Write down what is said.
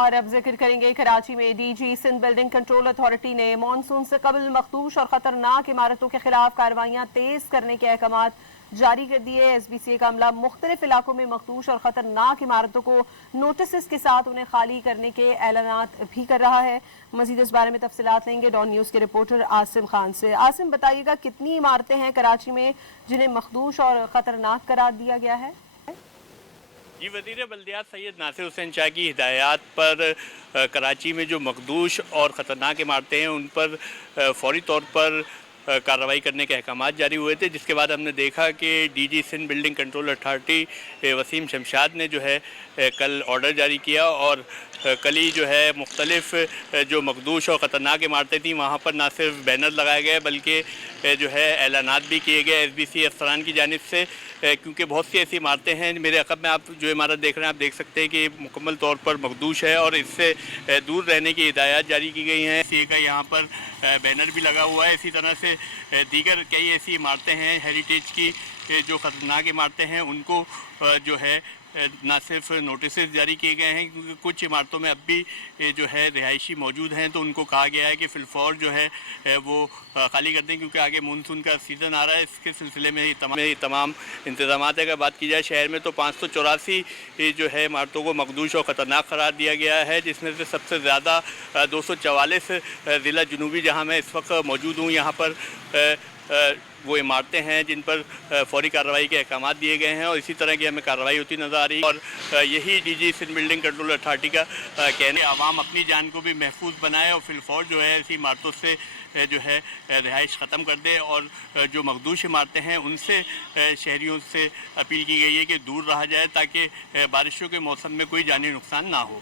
और अब जिक्र करेंगे कराची में DG Sindh building control authority ने मानसून से कबल मखदूश और खतरनाक इमारतों के खिलाफ कार्रवाइयां तेज करने के अहकाम जारी कर दिए। एसबीसीए का अमला मुख्तलिफ इलाकों में मखदूश और खतरनाक इमारतों को नोटिस के साथ उन्हें खाली करने के ऐलानात भी कर रहा है। मजीद इस बारे में तफसीलात लेंगे डॉन न्यूज़ के रिपोर्टर आसिम खान से। आसिम, बताइएगा कितनी इमारतें हैं कराची में जिन्हें मखदूश और खतरनाक करार दिया गया है? जी, वज़ीर बल्दियात सैयद नासिर हुसैन शाह की हिदायत पर कराची में जो मखदूश और ख़तरनाक इमारतें हैं उन पर फौरी तौर पर कार्रवाई करने के अहकाम जारी हुए थे, जिसके बाद हमने देखा कि DG Sindh building control authority Waseem Shamshad ने जो है कल ऑर्डर जारी किया और कल ही जो है मुख्तलिफ जो मखदूश और ख़तरनाक इमारतें थीं वहाँ पर ना सिर्फ बैनर लगाए गए बल्कि जो है ऐलानात भी किए गए एसबीसी अफसरान की जानिब से, क्योंकि बहुत सी ऐसी इमारतें हैं। मेरे अक़ब में आप जो इमारत देख रहे हैं, आप देख सकते हैं कि मुकम्मल तौर पर मखदूश है और इससे दूर रहने की हिदायत जारी की गई हैं। सी का यहाँ पर बैनर भी लगा हुआ है। इसी तरह से दीगर कई ऐसी इमारतें हैं हेरिटेज की जो ख़तरनाक इमारतें हैं, उनको जो है ना सिर्फ नोटिस जारी किए गए हैं, क्योंकि कुछ इमारतों में अब भी जो है रिहायशी मौजूद हैं, तो उनको कहा गया है कि फिलफौर जो है वो खाली कर दें, क्योंकि आगे मानसून का सीज़न आ रहा है। इसके सिलसिले में तमाम इंतजामात अगर बात की जाए शहर में, तो 584 जो है इमारतों को मखदूश और ख़तरनाक करार दिया गया है, जिसमें से सबसे ज़्यादा 244 ज़िला जुनूबी, जहाँ मैं इस वक्त मौजूद हूँ, यहाँ पर वो इमारतें हैं जिन पर फौरी कार्रवाई के अहकाम दिए गए हैं और इसी तरह की हमें कार्रवाई होती नज़र आ रही है। और यही DG Sindh building control authority का कहने आवाम अपनी जान को भी महफूज बनाए और फिलफौर जो है ऐसी इमारतों से जो है रिहाइश ख़त्म कर दे और जो मखदूश इमारतें हैं उनसे शहरियों से अपील की गई है कि दूर रहा जाए, ताकि बारिशों के मौसम में कोई जानी नुकसान ना हो।